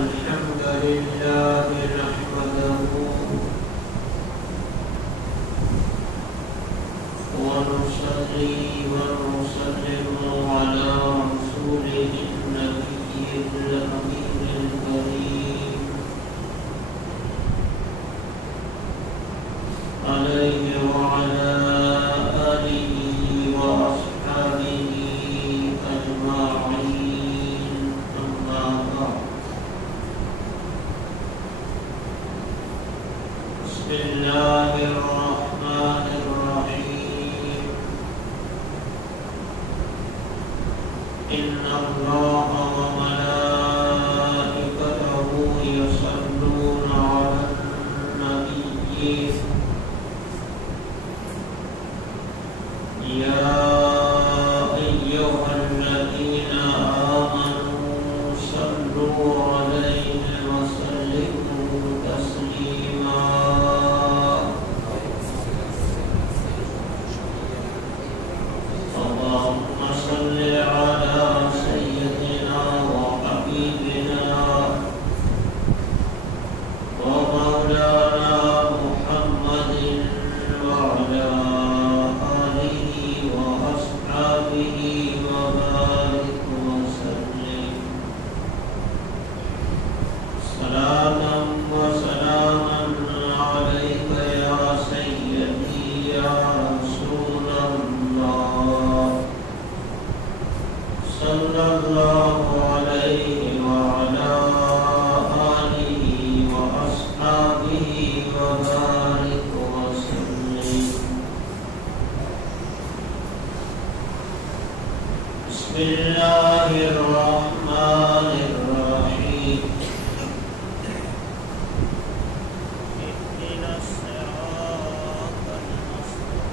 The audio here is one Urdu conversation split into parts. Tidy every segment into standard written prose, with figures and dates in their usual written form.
الحمد لله نحمده ونصلي ونسلم على رسوله النبي الأمين الكريم عليه وعلى آله وأصحابه أجمعين. أما بعد، بسم الله الرحمن الرحيم. إن الله وملائكته يصلون على النبي يا أيها الذين آمنوا صلوا عليه وسلموا تسليما. اللهم صل على سيدنا وحبيبنا ومولانا محمد وعلى آله وأصحابه وبارك وسلم صلاة وسلاما عليك يا سيدي يا رسول الله صلى الله عليه وعلى آله وأصحابه وبارك وسلم. بسم الله الرحمن الرحيم. اهدنا الصراط المستقيم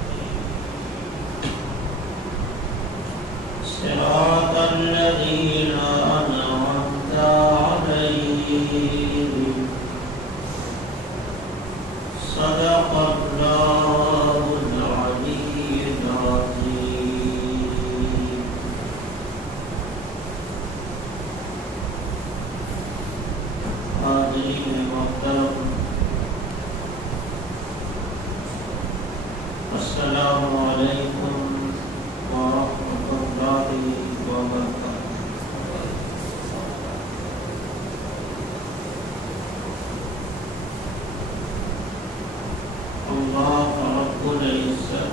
صراط الذين أنعمت عليهم صدق الله العلي العظيم. حاضرین محترم، السلام علیکم ورحمۃ اللہ وبرکاتہ. اللہ رب العزت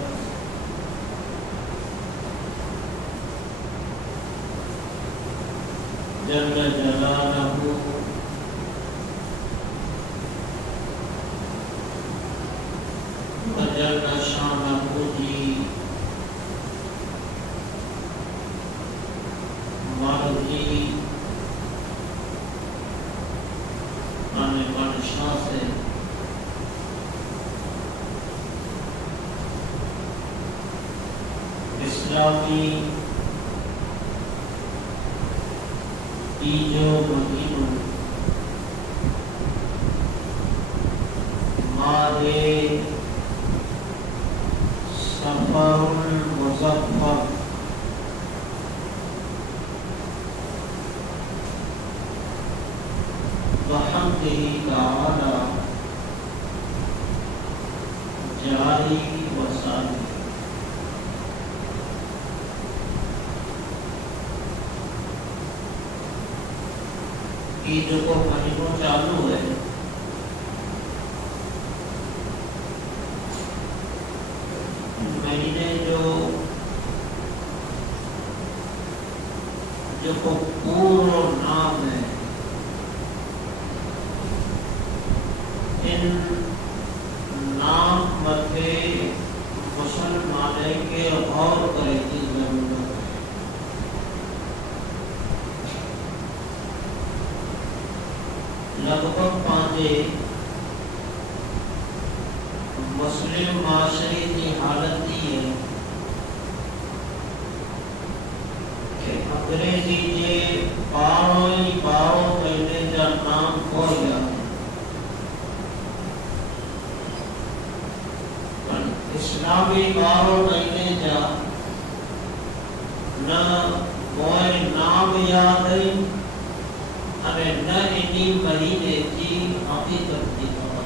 جل جلالہ وجل شانہ جی مرضی منشا سے اسلامی تیجو مہینوں ماہ سفر المظفر بحمدہ تعالی جاری و ساری. عید کو مہینوں چالو ہے، مہینے جو پورو نام ہے، ان نام متے مسلمانے کے غور کرے کی ضرورت ہے. لگ بھگ پانچے مسلم معاشرے کی حالت یہ ہے کہ انگریزی کے باروں مہینے کا نام ہو گیا. اسلامی 12 مہینے جا نہ کوئی نام یاد ہے અને અને ન એની મહિનેથી હકીકતની ખબર.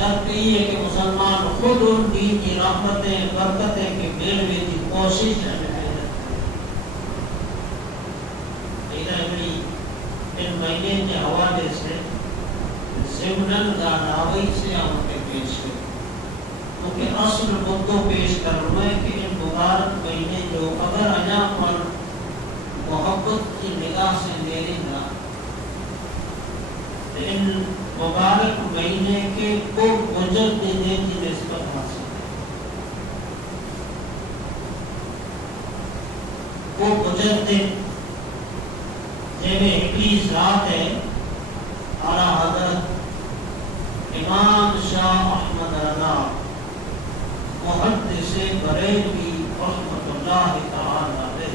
شرط یہ ہے کہ مسلمان خود ان دین کی رحمتیں برکتیں کے میلوے کی کوشش ان مہینے کے حوالے سے ضمناً گاڑاوی سے ہم کے پیش ہے کیونکہ اصل مدعو پیش کرنا ہے کہ ان مبارک مہینے جو اگر اجا پر محبت کی نگاہ سے میرے گا ان مبارک مہینے کے کو مجد دینے کی نسبت حاصل ہے وہ مجد جنہیں ایکلی ذات ہے اعلیٰ حضرت امام شاہ احمد رضا محدث بریلوی رحمۃ اللہ تعالی علیہ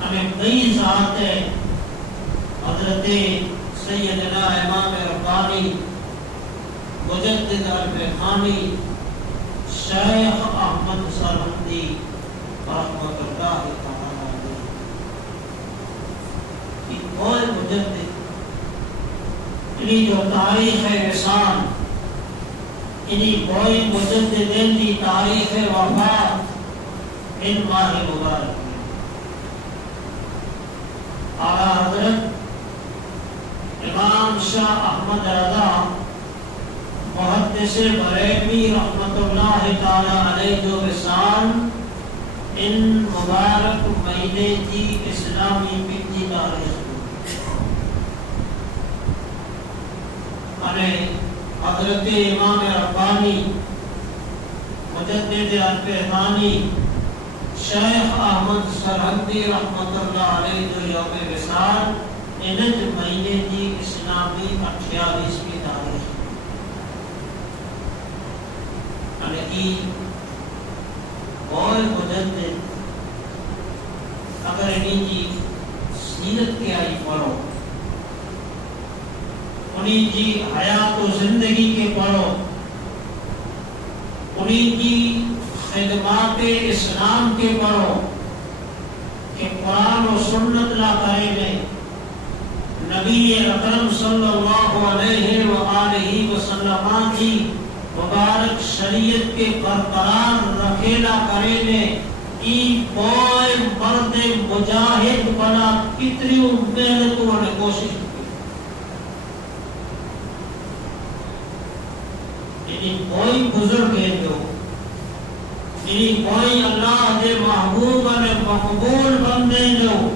ہمیں کئی ذات ہے حضرت سیدنا امام ربانی مجدد الفخانی شیخ احمد سرہندی رحمۃ اللہ تعالی علیہ یہ کوئی مجدد انہی جو تاریخ وصال انہی کوئی مجددین کی تاریخ وفات ان ماہ مبارک میں اعلیٰ حضرت امام شاہ احمد رضا محدث بریلوی رحمۃ اللہ تعالی علیہ جو وصال ان مبارک مہینے کی اسلامی پنجی تاریخ حضرت امام ربانی مجدد الفخانی شیخ احمد سرہندی رحمۃ اللہ علیہ جو یوم وصال انج مہینے کی اسلامی 28ویں تاریخ یعنی اور مجدد اگر انہی کی سیرت کے آئی پڑھو انہی کی حیات و زندگی کے پڑھو انہی کی خدمات اسلام کے پڑھو کہ قرآن و سنت لا کرے میں نبی اکرم صلی اللہ علیہ وآلہ وسلم کی مبارک شریعت کے برقرار رکھیلا کرے میں ای بوئے مرد مجاہد بنا کتنی محنتوں نے کوشش کی یعنی کوئی بزرگ ہے جو یعنی کوئی اللہ دے محبوب نے مقبول بندے جو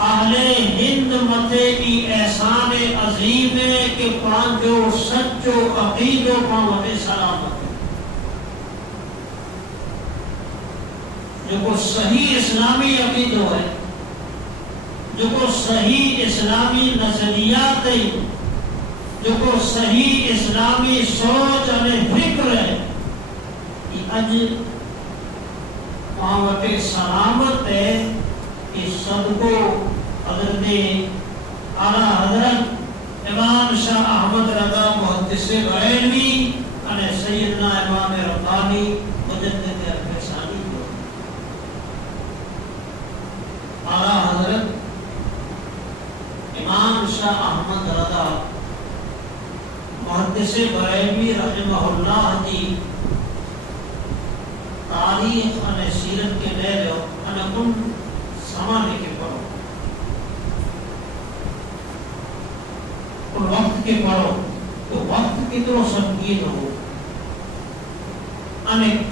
اہل ہند متے کی احسان عظیم ہے کہ پانچو سچو عقیدو پاوتے سلامت جو کو صحیح اسلامی عقیدو ہے جو کو صحیح اسلامی نظریات ہے جو کو صحیح اسلامی سوچ اور فکر ہے کہ اج پاوتے سلامت ہے کہ صدقو حضرت اعلیٰ حضرت امام شاہ احمد رضا محدث بریلوی اور سیدنا امام ربانی مجدد الفخانی کو اعلیٰ حضرت امام شاہ احمد رضا محدث بریلوی رحمہ اللہ کی تاریخ اور سیرت کے لے لو اور ان زمانے کے پڑھو اور وقت کے پڑھو تو وقت کی طرح سنگین ہو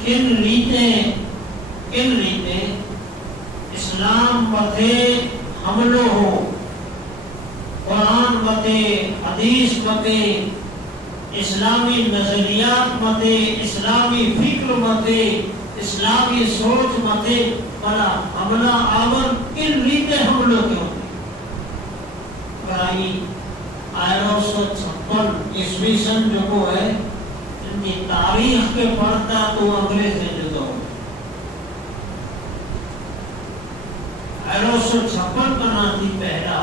کن ریتے اسلام متے حملو ہو قرآن متے حدیث متے اسلامی نظریات متے اسلامی فکر متے اسلامی سوچ متے بڑا حملہ آور کن ریتے حملوں کے ہوتے برائی 1856 عیسوی سن جو کو ہے ان کی تاریخ کے پڑھتا تو انگریز نے جدو 1856 کا ناتی پہلا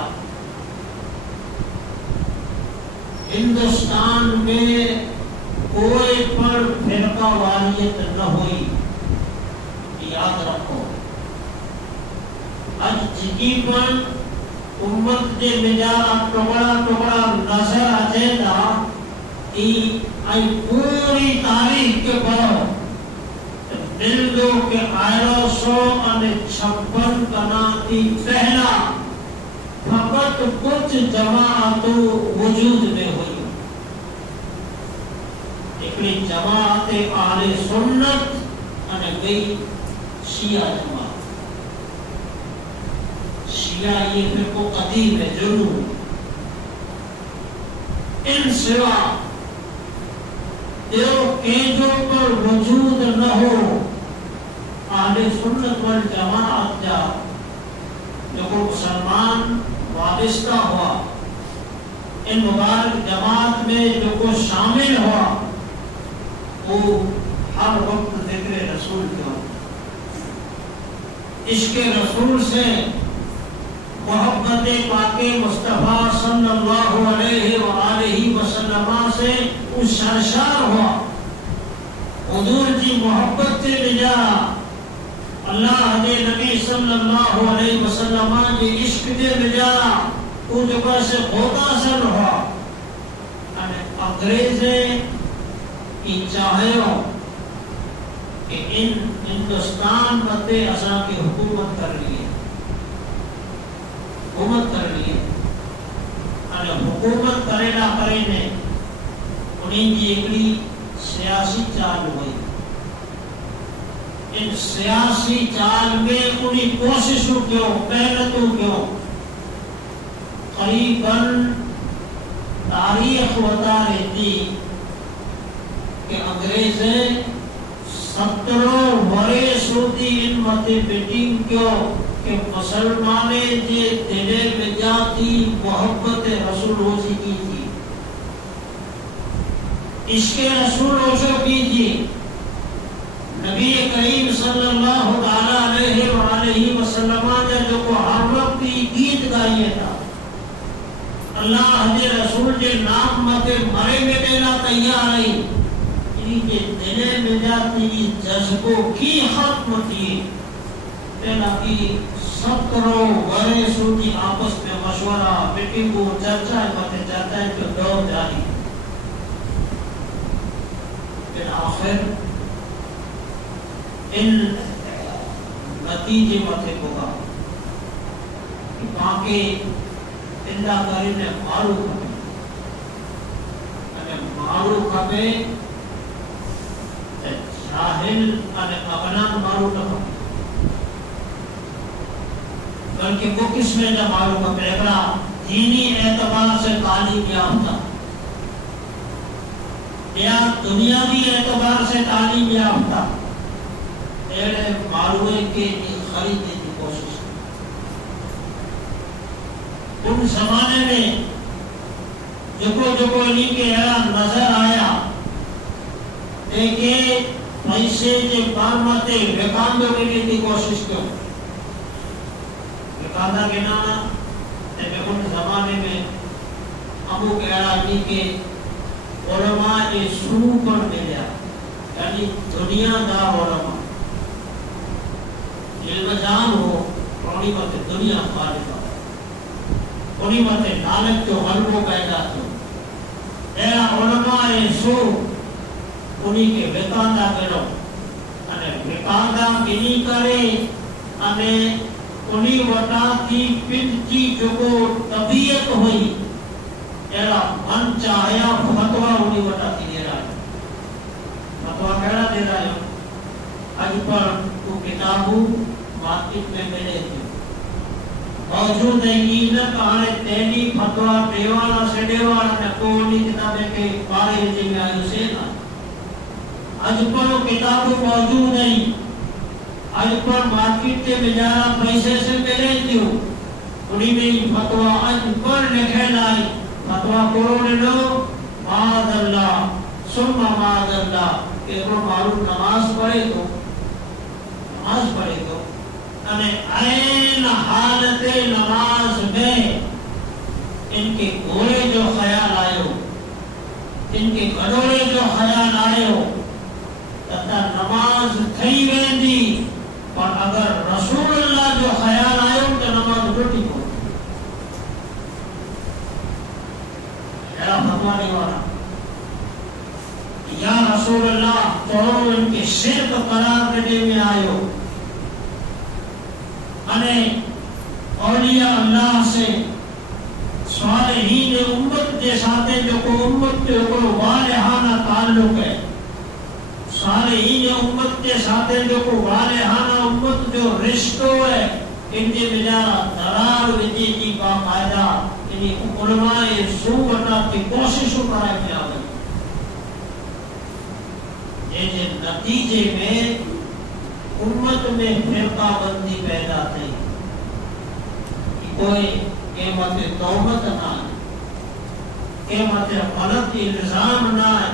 ہندوستان میں کوئی پر فرقہ واریت نہ ہوئی یاد رکھو آج جکی پر امت کے بیچارا ٹکڑا ٹکڑا نظر آتے تھا کہ آئی پوری تاریخ کے پڑھو دل دو کہ 1856 کناتی پہلا فقط کچھ جماعتوں وجود میں ہوئی ایکڑی جماعت اہل سنت અને گئی شیعہ جماعت شیعہ یہ فرقو قدیم ہے جنوب ان سوا دیو کیجو پر وجود نہ ہو اہل سنت والجماعت جا جو کو مسلمان وابستہ ہوا ان مبارک جماعت میں جو کو شامل ہوا وہ ہر وقت ذکر رسول کیا عشق رسول سے محبت پاک مصطفیٰ صلی اللہ علیہ وآلہ وسلم سے وہ سرشار ہوا حضور کی محبت سے بجارا اللہ دے نبی صلی اللہ علیہ وسلم کے عشق دے بجارا وہ جگہ سے ہوتا سر ہوا انگریزیں کی چاہیوں کہ ان ہندوستان مدے اساں کی حکومت کر لیے اور حکومت کریلا کرنے انہیں کی ایکڑی سیاسی چال ہوئی ان سیاسی چال میں انہیں کوششوں کیوں محنتوں کیوں قریباً تاریخ بتا رہتی کہ انگریزیں 17 برس ہوتی ان مدے بیٹنگ کیوں کہ مسلمانے جے دلے میں جاتی محبت رسول ہو سکی تھی عشق رسول ہو سکی تھی نبی کریم صلی اللہ علیہ وآلہ وسلم نے جو کو ہر وقت گیت گائیے تھا اللہ کے رسول کے نام متے مرے میں دینا تیار ہے انہی کے دلے میں جاتی جذبوں کی ختم تھی پہلا کی 17 برسوں کی آپس میں مشورہ میٹنگ کو چرچا ہے چاہتا ہے کہ دور جاری پھر آخر ان نتیجے متے ہوگا کہ باقی اللہ کریم نے مارو کھپے جاہل اور اغنان مارو کھپے بلکہ وہ کس میں نہ مارو کھپے اپنا دینی اعتبار سے تعلیم یافتہ یا دنیاوی اعتبار سے تعلیم یافتہ ایڑے ماروے کے خریدنے کی کوشش ان زمانے میں جو انہی کے اعلان نظر آیا دیکھے پیسے کے بارماتے وکاندو کرنے کی کوشش کیوں وکاندہ کے نانا ان زمانے میں ابو کے اعلانی کے علماء سو پر ملیا یعنی دنیا دا علماء علم جان ہو پرانی بات دنیا خالقہ انہی متے نالک جو غلبوں پیدا تو ایرا علماء سو انہی کے وکاندہ کرو وکاندہ بنی کرے انہی وٹا کی پنڈ کی جو کو طبیعت ہوئی ایرا من چاہیا فتوہ انہی وٹا کی دے رہا ہے فتوہ کہنا دے رہا ہے آج پر وہ کتابوں مارکیٹ میں ملے تھے موجود ہے یہ نہ کہانے تیلی فتوہ دیوانا سے دیوانا نے کوئی کتابیں کے بارے جی میں آئیو سے نا آج پر وہ کتابوں موجود نہیں آج پر مارکیٹ کے بجارہ پیسے سے ملے تھیو انہی میں فتوہ آج پر لکھے لائی فتوہ کروڑ لو معاذ اللہ ثم معاذ اللہ کہ وہ معروف نماز پڑھے تو این حالت نماز میں ان کے گھوڑے جو خیال آئے ہو ان کے گھڑوڑے جو خیال آئے ہو تتا نماز تھی ویندی اور اگر رسول اللہ جو خیال آئے ہو تو نماز روٹی ہو فتوا دیوانا یا رسول اللہ تو ان کے شرک قرار دینے میں آئے انے اولیاء اللہ سے صالحین امت کے ساتھ جو کو امت کے کو والہانہ تعلق ہے صالحین امت کے ساتھ جو کو والہانہ امت جو رشتہ ہے ان کے بجارہ درار وجی کی باقاعدہ یعنی علماء سو بنا کی کوششوں کرائے میں آگئے جیسے نتیجے میں امت میں فرقہ بندی پیدا تھی کوئی قیمت توبت نہ ہے قیمت غلط الزام نہ ہے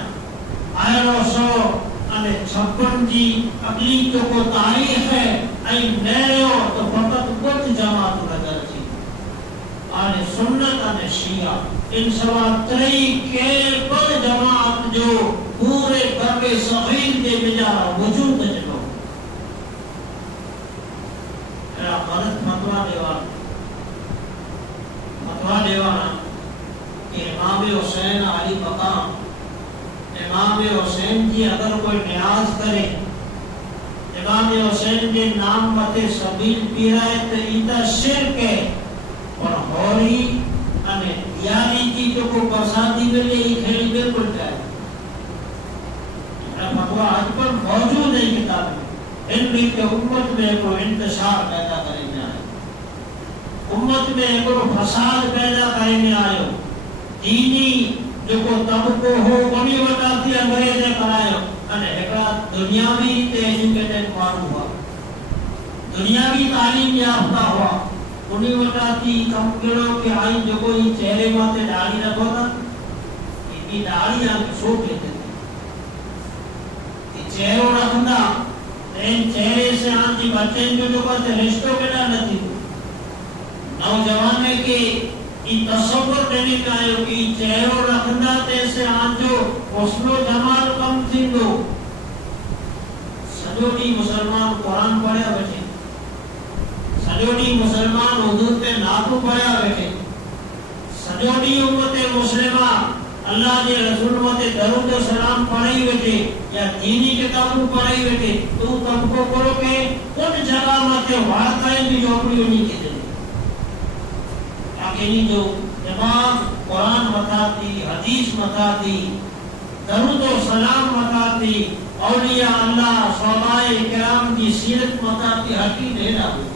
آئرو سو انہیں چھپن جی اگلی جو کو تاریخ ہے ای نیو تو فقط کچھ جماعت نظر تھی آنے سنت آنے شیعہ ان سوا تری کے پر جماعت جو پورے کرے صغیر کے بجارہ وجود جنو میرا غلط فتوا دیوانا کہ امام حسین علی مقام امام حسین کی اگر کوئی نیاز کرے امام حسین کے نام متے سبیل پیرا ہے تو ایتا شرک ہے اور ہوری انے دیاری کی جو کو برساتی ملے ہی کھیلی بالکل جائے فتوا آج پر موجود ہے کتاب میں ان بھی کہ امت میں کوئی انتشار پیدا کرنے آئے امت میں کوئی فساد پیدا کرنے آئے دینی جو کو طبقو ہو بنی وٹاتی انگریزے کرائے انے ایکڑا دنیاوی تے ایجوکیٹڈ مانو ہوا دنیاوی تعلیم یافتہ ہوا بنی وٹاتی کمپیڑوں کے آئی جو کوئی چہرے ماتے ڈاڑی رکھو تھا یہ ڈاڑی آنکھ سو کہتے تھے چہروں رکھنا ان چہرے سے آنچی بچے جو کہتے رشتوں کے ڈر نہ تھی نوجوانے کے یہ تصور دینے کا ہے کہ چہروں رکھنا تیسے آنچو حسن و جمال کم تھی دو سجوٹی مسلمان قرآن پڑھیا بیٹھے سجوٹی مسلمان حدود پہ ناتو پڑھیا بیٹھے سجوٹی امت مسلمہ اللہ کے رسول متے درود و سلام پڑھائی بیٹھے یا دینی کتابوں پڑھائی بیٹھے تو تم کو کرو کہ ان جگہ متے واقعی بھی جو اپنی انہی کے دیں تاکہ جو دماغ قرآن متاتی حدیث متاتی درود و سلام متاتی اولیاء اللہ صحابہ کرام کی سیرت متاتی حقی دینا ہوتی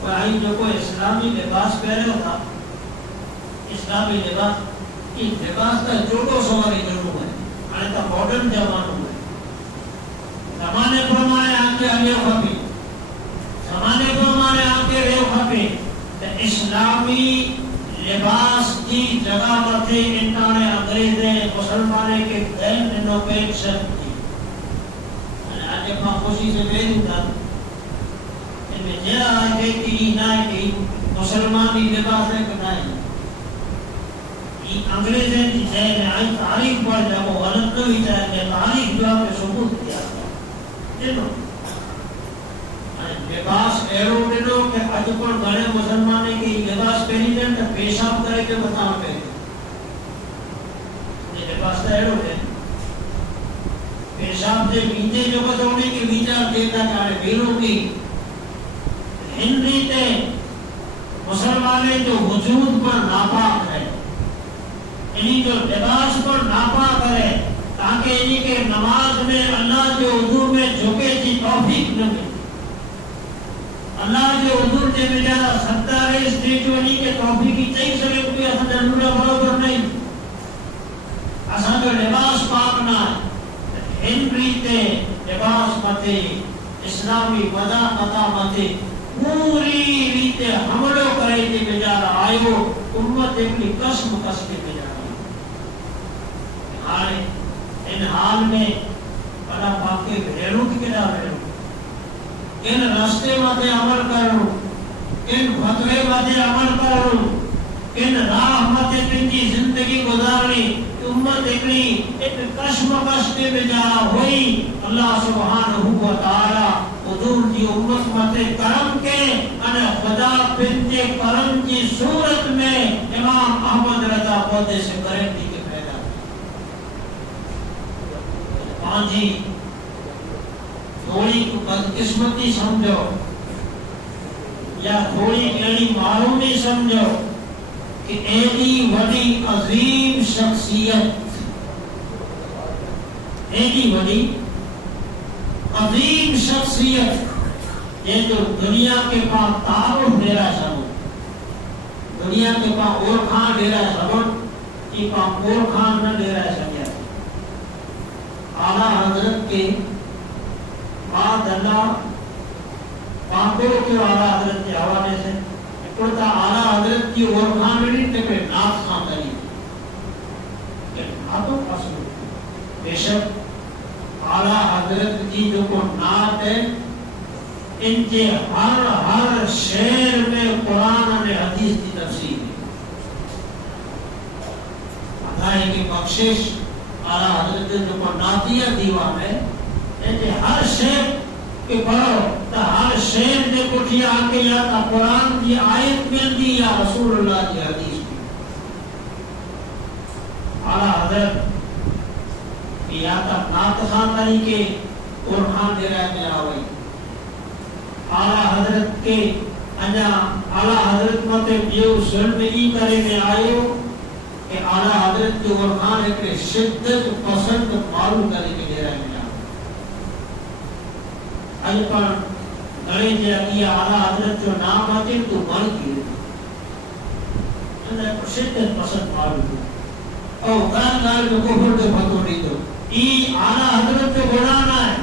کوئی جو کوئی اسلامی لباس پہرے ہوتا اسلامی لباس یہ لباس کا جوڑو سواری ضرور ہے آنے تا ماڈرن زمانوں ہے زمانے پر ہمارے آنکھیں علیہ خفی زمانے پر ہمارے آنکھیں ریو خفی اسلامی لباس کی جگہ پر تھے انتانے انگریزے مسلمانے کے دین انوویشن کی آج اپنا خوشی سے بیدوں تھا ان میں جہاں آگے کی نائے کی مسلمانی لباس ہے کہ نائے انگریزیں کی جائے میں آئی تاریخ پڑھ جاؤ غلط تو ہی جائے کہ تاریخ جو آپ نے ثبوت کیا تھا جنہوں لباس ایرو ڈنو کہ آج پر گھڑے مسلمانے کی لباس پہنی دیں تو پیشاب کرے کے بتاؤں پہ یہ لباس کا ایرو ڈن پیشاب دے بیجے جو بتاؤں کہ بیجا دیتا چاہے بیروں کی ہندی تے مسلمانے جو وجود پر ناپاک ہے انہی جو لباس پر ناپاک ہے تاکہ انہی کے نماز میں اللہ جو حضور میں جھکے تھی توفیق نہ ملے اللہ جو حضور کے بجارہ ستارے اسٹیج ونی کے توفیقی چاہی سکے کوئی اصلا جنورہ برابر نہیں اصلا جو لباس پاک نہ ہنری تے لباس متے اسلامی وضع قطع متے پوری ریتے حملوں کرے کے بجارہ آئیو امت اپنی قسم قسم کے بجارہ ان حال میں بڑا پاکی بھیڑوں کی کدا بھیڑوں ان راستے ماتے عمل کروں ان فتوے ماتے عمل کروں ان راہ ماتے پن کی زندگی گزارنی امت اپنی ایک کشم کے بجارہ ہوئی اللہ سبحانہ و تعالی حضور کی امت ماتے کرم کے ان خدا پن کے کرم کی صورت میں امام احمد رضا خدا پودے سے گارنٹی کے پیدا پانچی تھوڑی بدقسمتی سمجھو یا تھوڑی ایڑی معلومی سمجھو کہ ایڈی بڑی عظیم شخصیت، ایڈی بڑی عظیم شخصیت یہ جو دنیا کے پاس تعارف ڈیرا سبن، دنیا کے پاس اور خان ڈیرا سبن، یہ پاس اور خان نہ ڈیرا سبیا اعلیٰ حضرت کے بعد اللہ پاکوں کے اعلیٰ حضرت کے حوالے سے اکڑتا اعلیٰ حضرت کی اور خان نہیں تے پہ ناس خان کری ناتوں پاسو بے شک اعلیٰ حضرت کی جو کو نات ہے ان کے ہر شعر میں قرآن اور حدیث کی تفسیر ہے، ہے کہ بخشش اعلیٰ حضرت جو کو ناتیہ دیوان ہے ان کے ہر شعر کہ پڑھو تو ہر شعر نے کچھ آکے یا تا قرآن کی آیت میں دی یا رسول اللہ کی حدیث میں اعلیٰ حضرت یا تا نات خان طریقے قرآن دے رہے میں آوئی اعلیٰ حضرت کے انجا اعلیٰ حضرت مطے بیو ظلم ای کرے میں آئیو کہ اعلیٰ حضرت کے قرآن ایک شدت پسند معلوم کرے کے دے رہے میں آج پر گڑے جے اگیا اعلیٰ حضرت جو نام آتے تو بن کی انہیں پر شدت پسند معلوم او گان گان جو کفر دے فتو نہیں دو ای اعلیٰ حضرت جو گنانا ہے،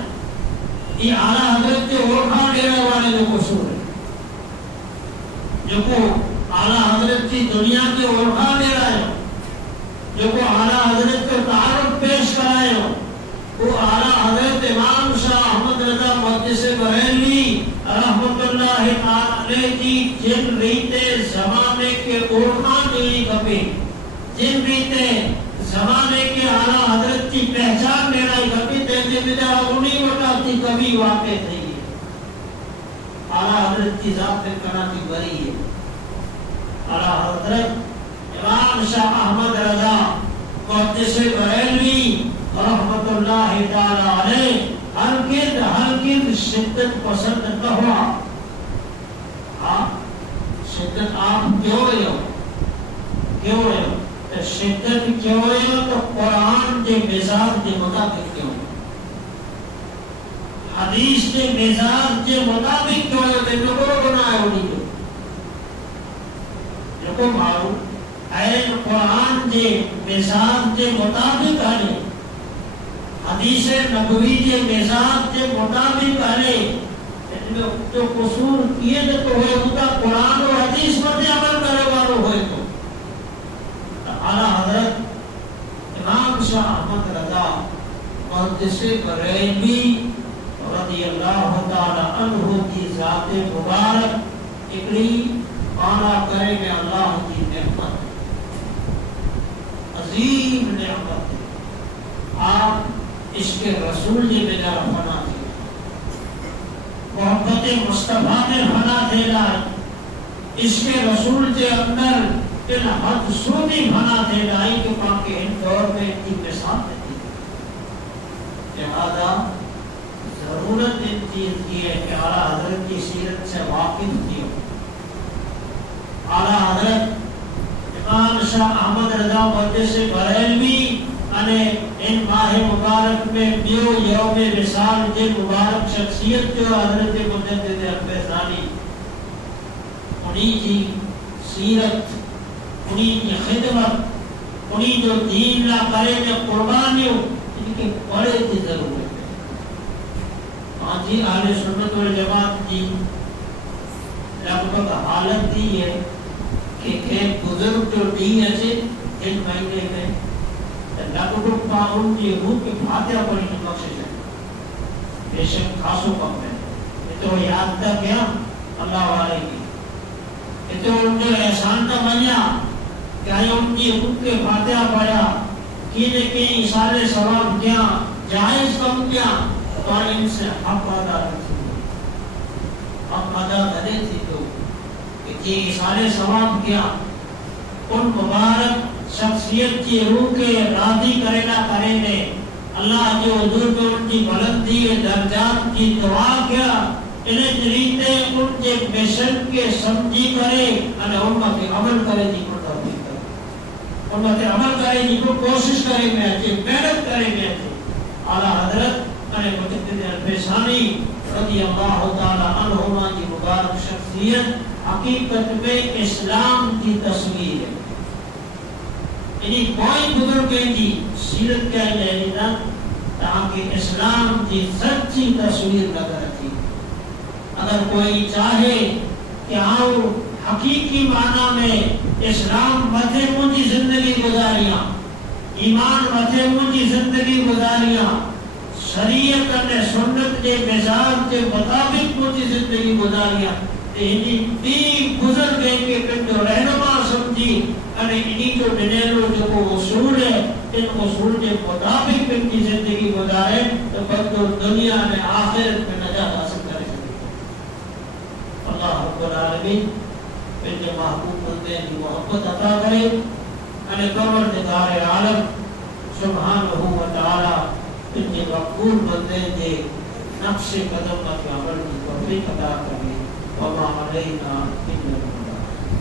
ای اعلیٰ حضرت جو اورخان دینے والے جو قصور ہے، جو کو اعلیٰ حضرت کی دنیا کے اورخان دے رہے ہو، جو کو اعلیٰ حضرت کو تعارف پیش کرائے ہو، وہ اعلیٰ حضرت امام شاہ احمد رضا محدث بریلوی رحمت اللہ علیہ کی جن ریتے زمانے کے اورخان دینی کپے، جن ریتے زمانے کے اعلیٰ حضرت کی پہچان لینا کبھی تیزے بجا انہی وقتی کبھی واقع تھی اعلیٰ حضرت کی ذات میں کرنا کی بری ہے۔ اعلیٰ حضرت امام شاہ احمد رضا محدث بریلوی رحمت اللہ تعالی علیہ ہرگز شدت پسند نہ ہوا، شدت آپ کیوں رہے ہو شدت کیوں ہے تو قرآن کے مزاج کے مطابق کیوں حدیث کے مزاج کے مطابق کیوں ہے تو کو گناہ ہے انہی جو کو مارو این قرآن کے مزاج کے مطابق آنے حدیث نبوی کے مزاج کے مطابق آنے جو قصور کیے تو ہوئے ہوتا قرآن اور حدیث پر عمل کرے والو ہوئے تو اعلیٰ حضرت امام شاہ احمد رضا محدث بریلوی رضی اللہ تعالی عنہ کی ذات مبارک اکڑی آنا کرے میں اللہ کی نعمت عظیم نعمت آپ عشق رسول جی میں جا فنا تھے، محبت مصطفیٰ میں فنا تھے لائے عشق رسول کے اندر ان حد سونی بھنا دے لائی کے پاکے ان دور میں ان کی مثال دیتی لہذا ضرورت ان چیز کی ہے کہ اعلیٰ حضرت کی سیرت سے واقف کیوں اعلیٰ حضرت امام شاہ احمد رضا محدث بریلوی ان ماہ مبارک میں بیو یوم وصال کے مبارک شخصیت جو حضرت مجدد عرب ثانی انہی کی سیرت انہی کی خدمت انہی جو دین لا کرے میں قربانیوں ان کے بڑے کی ضرورت ہے۔ آجی اہل سنت والجماعت کی لگ بھگ حالت دی ہے کہ ایک بزرگ جو دین ہے ان مہینے میں لگ بھگ ان کی روح کی فاتحہ پڑھی کی بخشش ہے بے شک خاصو کم ہے یہ تو یاد تھا کیا اللہ والے کی یہ تو ان کے احسان کا بنیا کہ ان کی روح کے فاتحہ پڑھا کینے کے اشارے ثواب کیا جائز کم کیا اور ان سے حق ادا کرے تھی تو کہ اشارے ثواب کیا ان مبارک شخصیت کی روح کے راضی کرینا کریں دے اللہ جو حضور پہ ان کی بلندی درجات کی دعا کیا انہیں جریتے ان کے مشن کے سمجھی کرے اور امت عمل کرے جی کو توفیق کرے امت عمل کرے جی کو کوشش کرے میں اچھے محنت کرے میں اچھے اعلیٰ حضرت انہیں متقد الفیسانی رضی اللہ تعالیٰ عنہما کی مبارک شخصیت حقیقت میں اسلام کی تصویر ہے یعنی کوئی بزرگیں کی سیرت کیا ہے تاکہ اسلام کی سچی تصویر نظر رکھی اگر کوئی چاہے کہ آؤ حقیقی معنی میں اسلام متھے مجھے زندگی گزاریاں ایمان متھے مجھے زندگی گزاریاں شریعت نے سنت کے مزاج کے مطابق مجھے زندگی گزاریاں انہی بزرگ کے پنڈو رہنما سمجھی اور انہی جو ڈنیلو جو اصول ہے ان اصول کے مطابق ان کی زندگی گزارے تو بدو دنیا میں آخرت میں نجات حاصل کرے اللہ رب العالمین ان کے محبوب بندے کی محبت عطا کرے ان پروردگار عالم سبحانہ و تعالی ان کے مقبول بندے کے نقش قدم پر عمل کی توفیق عطا کرے وما علینا الا